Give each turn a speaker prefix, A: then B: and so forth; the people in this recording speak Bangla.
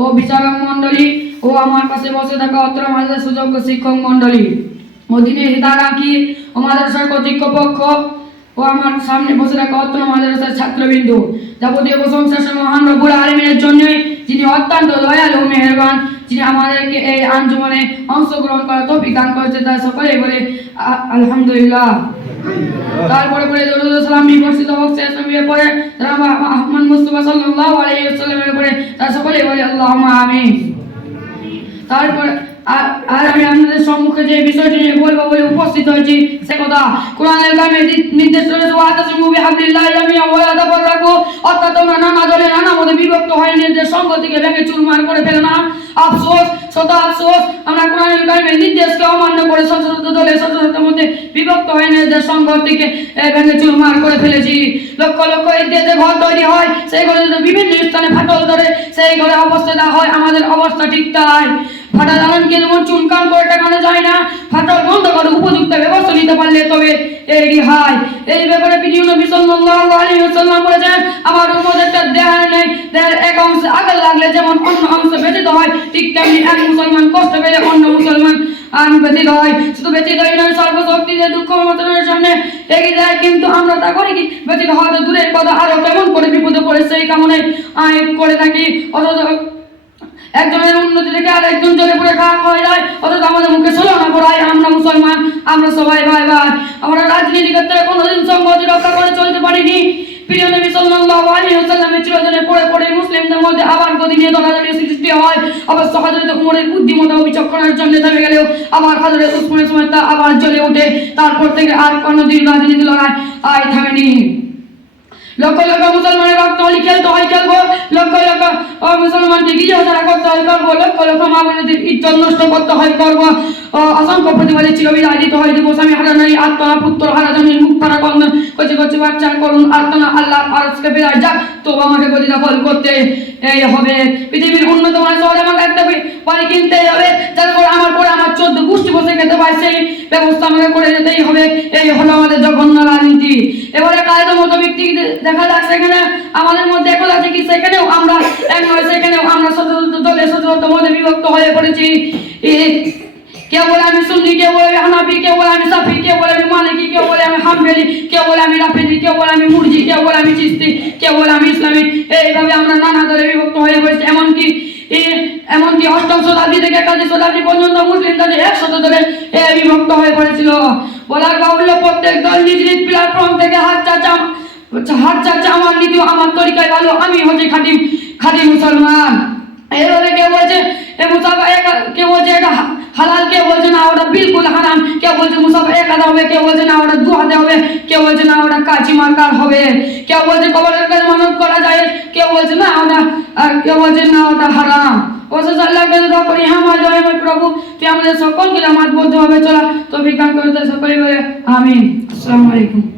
A: ও বিচারক মণ্ডলী, ও আমার পাশে বসে থাকা অত্র মাদ্রাসা সুযোগ্য শিক্ষক মণ্ডলী। অধীনে হিতাকাঙ্ক্ষী ও মাদ্রাসার কর্তৃপক্ষ ও আমার সামনে বসে থাকা অত্র মাদ্রাসার ছাত্রবৃন্দ। যাবতীয় প্রশংসা মহান রবুল আলমিনের জন্যই, যিনি অত্যন্ত দয়ালু মেহেরবান যিনি আমাদেরকে এই আঞ্জুমানে অংশগ্রহণ করার তৌফিক দান করেছে তার সকলে বলে আলহামদুলিল্লাহ। তারপরে পরে দরুদ ও সালাম বিবর্ষিত হোক শেষ নবীর পরে জনাব আহমদ মুস্তফা সাল্লাল্লাহু আলাইহি ওয়াসাল্লামের পরে তার সকলে বলে আল্লাহুম্মা আমিন। তারপর আর আমি আপনাদের সম্মুখে যে বিষয়টি নিয়ে বলব বলে উপস্থিত হয়েছি সে কথা কোরআনের কামে নির্দেশ করেছে ওয়াতাসিমু বিহাবলিল্লাহি জামিআন ওয়া লা তাফাররাকু অর্থাৎ তোমরা নানা দলে নানা মতে বিভক্ত হয়ে নিজেদের সঙ্গতিকে ভেঙে চুরমার করে ফেলো না। আফসোস শত আফসোস আমরা কোরআনের কামে নির্দেশকে অমান্য করে শত দলে শত মধ্যে বিভক্ত হয়ে নিজেদের সংগতিকে এ, ভেঙে চুরমার করে ফেলেছি। লক্ষ লক্ষ ইত্যাদি ঘর তৈরি হয় সেই ঘরে বিভিন্ন স্থানে ফাটল ধরে সেই ঘরে অবস্থা হয় আমাদের অবস্থা ঠিক তাই। ফাটা দালানকে যেমন চুনকান করে টাকানো যায় না। ফাটল বন্ধ করে উপযুক্ত ব্যবস্থা নিতে পারলে তবে এই হয় এই ব্যাপারে পৃথিবী নবী সাল্লাল্লাহু আলাইহি ওয়াসাল্লাম বলেছেন, আমার উপর একটা দেহার নেই দেহের এক অংশ আঘাত লাগলে যেমন অন্য অংশ ব্যতীত হয়, ঠিক তেমনি এক মুসলমান কষ্ট পেলে অন্য মুসলমান আম ব্যতীত হয়। শুধু ব্যতীত হয় নয়, সর্বশক্তি যে দুঃখ মতনের সামনে এগিয়ে যায়, কিন্তু আমরা তা করি কি? ব্যতীত হয়তো দূরের কথা, আরও কেমন করে বিপদে পড়ে সেই কামনে করে থাকি? অথচ একজনের উন্নতি দেখে আর একজন জলে পড়ে খারাপ হয়ে যায়। অথচ আমাদের মুখে ষোলো না পড়ায়, আমরা মুসলমান, আমরা সবাই ভাই ভাই। আমরা রাজনীতি ক্ষেত্রে কোনোদিন সংগতি রক্ষা করে চলতে পারিনি। প্রিয় নবী সাল্লাল্লাহু আলাইহি ওয়াসাল্লামের চিরদিনে পড়ে পড়ে মুসলিমদের মধ্যে আবার গতি নিয়ে দলাদলি সৃষ্টি হয়। অবশ্য হযরত উমরের বুদ্ধিমত্তা ও বিচক্ষণের জন্য থেমে গেলেও আবার হযরত উসমানের সময় তা আবার জ্বলে ওঠে। তারপর থেকে আর কোনোদিন রাজনীতি লড়াই আয় থামেনি। লক্ষ লক্ষ মুসলমানের রক্ত হলি খেলতে, হয় খেলব। লক্ষ লক্ষ মুসলমানকে হাজারা করতে হয় করব। লক্ষ লক্ষ মা বোনদের ইজ্জত নষ্ট করতে হয়, করব। অসংখ্য প্রতিবাদী ছিল বিদায় হয়, দেবো। স্বামী হারা নারী আত্মা পুত্র হারা জমির মুখ পারা কন্দন বাচ্চা করুন আত্মনা আল্লাহ আরসকে বিদায় যাক তো আমাকে গতি দখল করতে। এই হবে। পৃথিবীর উন্নত মানের শহরে আমাকে একটা বাড়ি কিনতে হবে। যাতে করে আমার পরে আমার চোদ্দ গোষ্ঠী বসে খেতে পায়, সেই ব্যবস্থা আমাকে করে যেতেই হবে। এই হলো আমাদের জঘন্য রাজনীতি। এবারে কায়দা মতো ব্যক্তি দেখা যাক সেখানে, আমাদের মধ্যে এখন আছে কি সেখানেও আমরা এক নয়, সেখানেও আমরা শত দলে শত মধ্যে বিভক্ত হয়ে পড়েছি। কেউ বলে আমি সুন্নি কেউ বলে আমি হানাফি কেউ বলে আমি সাফি কেউ বলে আমি মালিকি কেউ বলে আমি হামবেলি কেউ বলে আমি রাফেজি কেউ বলে আমি মুরজি কেউ বলে আমি চিস্তি কেউ বলে আমি ইসলামী, এইভাবে আমরা নানা দলে বিভক্ত হয়ে পড়েছি। এমনকি এমনকি অষ্টম শতাব্দী থেকে একাদশ শতাব্দী পর্যন্ত মুসলিম দলে একশত দলে বিভক্ত হয়ে পড়েছিল। বলার বাহুল্য, প্রত্যেক দল নিজ নিজ প্ল্যাটফর্ম থেকে হাত চাচা হাত চাচা, আমার নীতি, আমার তরিকায় ভালো, আমি হচ্ছে খাঁটি খাঁটি মুসলমান। এইভাবে কেউ বলছে, এ মুসাফা কেউ বলছে এটা হালাল, কেউ বলছে না ওটা বিলকুল হারাম, কেউ বলছে মুসাফা এক হাতে হবে, কেউ বলছে না ওটা দু হাতে হবে, কেউ বলছে না ওটা কাচি মার্কার হবে, কেউ বলছে কবরের কাছে মানব করা যায়, কেউ বলছে না ওটা কেউ বলছে না ওটা হারাম। হ্যাঁ আমার প্রভু, তুই আমাদের সকলকে আমার বলতে হবে, চলা তো বিজ্ঞান করতে সকলে বলে, আমিন। আসসালামু আলাইকুম।